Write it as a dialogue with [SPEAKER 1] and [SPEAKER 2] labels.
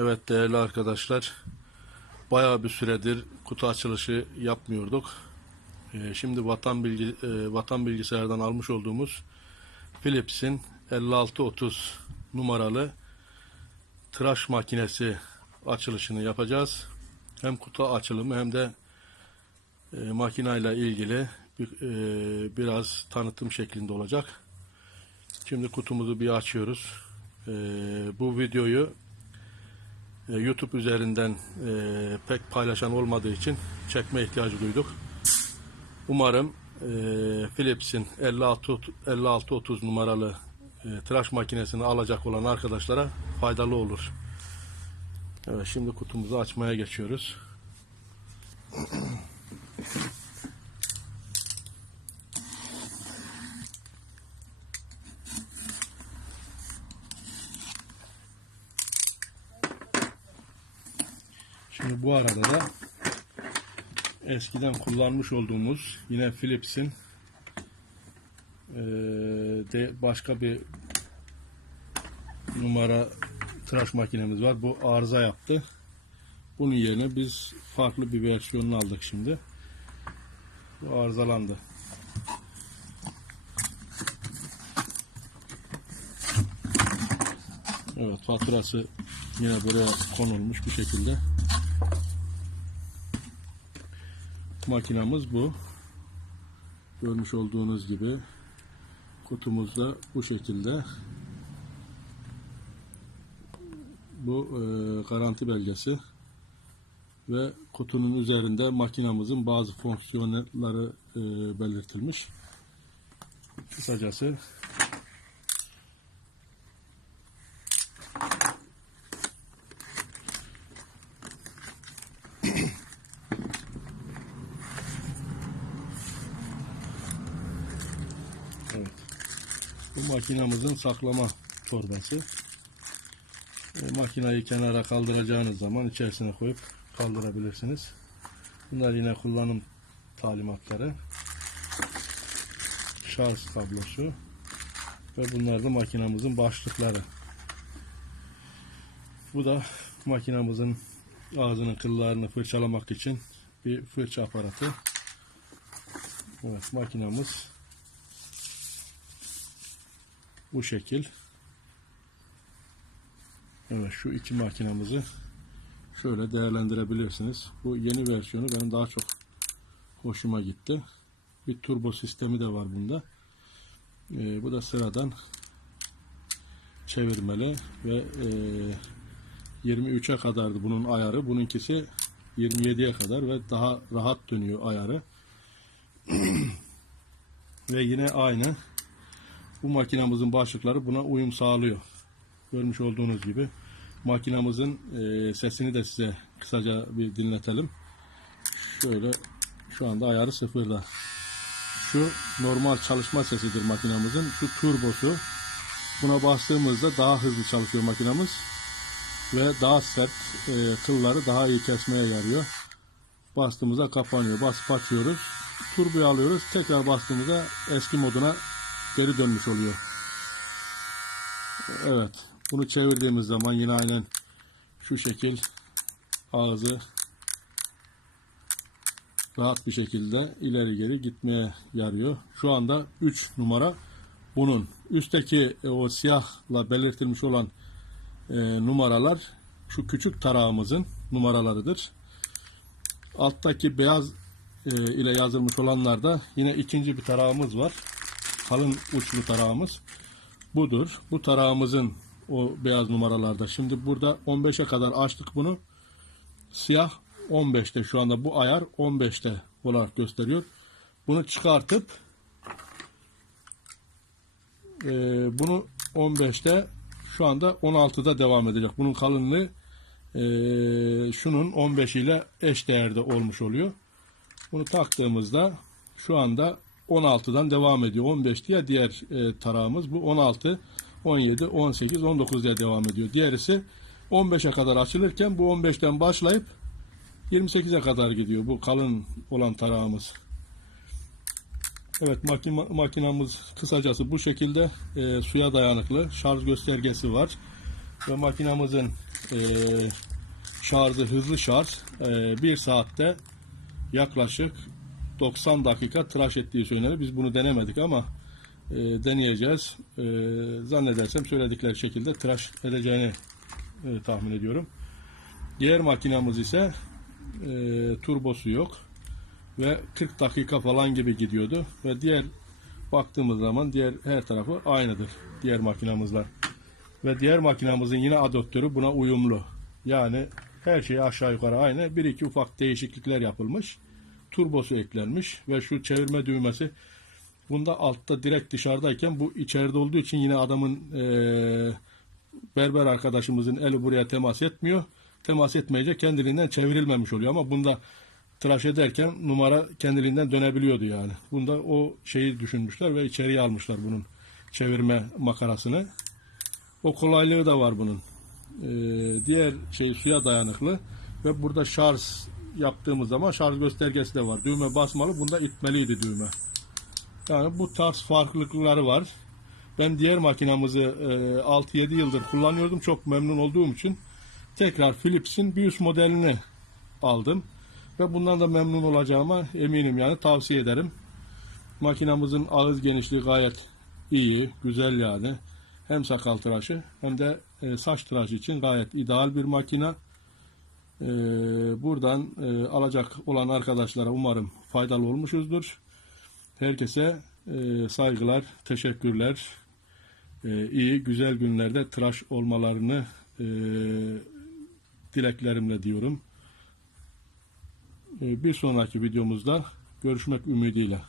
[SPEAKER 1] Evet değerli arkadaşlar, bayağı bir süredir kutu açılışı yapmıyorduk. Ee, şimdi vatan bilgi e, vatan bilgisayardan almış olduğumuz Philips'in 5630 numaralı tıraş makinesi açılışını yapacağız. Hem kutu açılımı hem de e, makinayla ilgili bir, e, biraz tanıtım şeklinde olacak. Şimdi kutumuzu bir açıyoruz. E, bu videoyu e, YouTube üzerinden e, pek paylaşan olmadığı için çekme ihtiyacı duyduk. Umarım e, Philips'in 56 5630 numaralı e, tıraş makinesini alacak olan arkadaşlara faydalı olur. Evet şimdi kutumuzu açmaya geçiyoruz. Şimdi bu arada da eskiden kullanmış olduğumuz yine Philips'in eee, de başka bir numara tıraş makinemiz var. Bu arıza yaptı. Bunun yerine biz farklı bir versiyonunu aldık şimdi. Bu arızalandı. Evet faturası yine buraya konulmuş bu şekilde. Makinamız bu. Görmüş olduğunuz gibi kutumuzda bu şekilde. Bu e, garanti belgesi ve kutunun üzerinde makinamızın bazı fonksiyonları e, belirtilmiş. Kısacası Evet. Bu makinamızın saklama torbası. E, makinayı kenara kaldıracağınız zaman içerisine koyup kaldırabilirsiniz. Bunlar yine kullanım talimatları. Şarj kablosu ve bunlar da makinamızın başlıkları. Bu da makinamızın ağzının kıllarını fırçalamak için bir fırça aparatı. Evet makinamız bu şekil. Evet şu iki makinamızı şöyle değerlendirebilirsiniz. Bu yeni versiyonu benim daha çok hoşuma gitti. Bir turbo sistemi de var bunda. Ee, bu da sıradan çevirmeli ve e, 23'e kadardı bunun ayarı. Bununkisi 27'ye kadar ve daha rahat dönüyor ayarı. ve yine aynı bu makinamızın başlıkları buna uyum sağlıyor. Görmüş olduğunuz gibi makinamızın e, sesini de size kısaca bir dinletelim. Şöyle şu anda ayarı sıfırda. Şu normal çalışma sesidir makinamızın. Şu turbosu. Buna bastığımızda daha hızlı çalışıyor makinamız. Ve daha sert e, kılları daha iyi kesmeye yarıyor. Bastığımızda kapanıyor. Basıp açıyoruz. Turboyu alıyoruz. Tekrar bastığımızda eski moduna geri dönmüş oluyor. Evet. Bunu çevirdiğimiz zaman yine aynen şu şekil ağzı rahat bir şekilde ileri geri gitmeye yarıyor. Şu anda 3 numara bunun. Üstteki e, o siyahla belirtilmiş olan e, numaralar şu küçük tarağımızın numaralarıdır. Alttaki beyaz e, ile yazılmış olanlar da yine ikinci bir tarağımız var. Kalın uçlu tarağımız budur. Bu tarağımızın o beyaz numaralarda. Şimdi burada 15'e kadar açtık bunu. Siyah 15'te şu anda bu ayar 15'te olarak gösteriyor. Bunu çıkartıp e, bunu 15'te şu anda 16'da devam edecek. Bunun kalınlığı e, şunun 15 ile eş değerde olmuş oluyor. Bunu taktığımızda şu anda 16'dan devam ediyor. 15 diye diğer e, tarağımız bu 16, 17, 18, 19 diye devam ediyor. Diğerisi 15'e kadar açılırken bu 15'ten başlayıp 28'e kadar gidiyor bu kalın olan tarağımız. Evet makina, makinamız kısacası bu şekilde e, suya dayanıklı şarj göstergesi var ve makinamızın e, şarjı hızlı şarj e, bir saatte yaklaşık 90 dakika tıraş ettiği söylenir. Biz bunu denemedik ama e, deneyeceğiz. E, zannedersem söyledikleri şekilde tıraş edeceğini e, tahmin ediyorum. Diğer makinamız ise e, turbosu yok ve 40 dakika falan gibi gidiyordu ve diğer baktığımız zaman diğer her tarafı aynıdır diğer makinamızla ve diğer makinamızın yine adaptörü buna uyumlu yani her şey aşağı yukarı aynı bir iki ufak değişiklikler yapılmış turbosu eklenmiş ve şu çevirme düğmesi bunda altta direkt dışarıdayken bu içeride olduğu için yine adamın eee, berber arkadaşımızın eli buraya temas etmiyor. Temas etmeyince kendiliğinden çevrilmemiş oluyor ama bunda tıraş ederken numara kendiliğinden dönebiliyordu yani. Bunda o şeyi düşünmüşler ve içeriye almışlar bunun çevirme makarasını. O kolaylığı da var bunun. Ee, diğer şey suya dayanıklı ve burada şarj yaptığımız zaman şarj göstergesi de var. Düğme basmalı. Bunda itmeliydi düğme. Yani bu tarz farklılıkları var. Ben diğer makinamızı e, 6-7 yıldır kullanıyordum. Çok memnun olduğum için tekrar Philips'in bir üst modelini aldım. Ve bundan da memnun olacağıma eminim yani tavsiye ederim. Makinamızın ağız genişliği gayet iyi, güzel yani. Hem sakal tıraşı hem de e, saç tıraşı için gayet ideal bir makina. E, buradan e, alacak olan arkadaşlara umarım faydalı olmuşuzdur. Herkese e, saygılar, teşekkürler. E, iyi, güzel günlerde tıraş olmalarını e, dileklerimle diyorum. E, bir sonraki videomuzda görüşmek ümidiyle.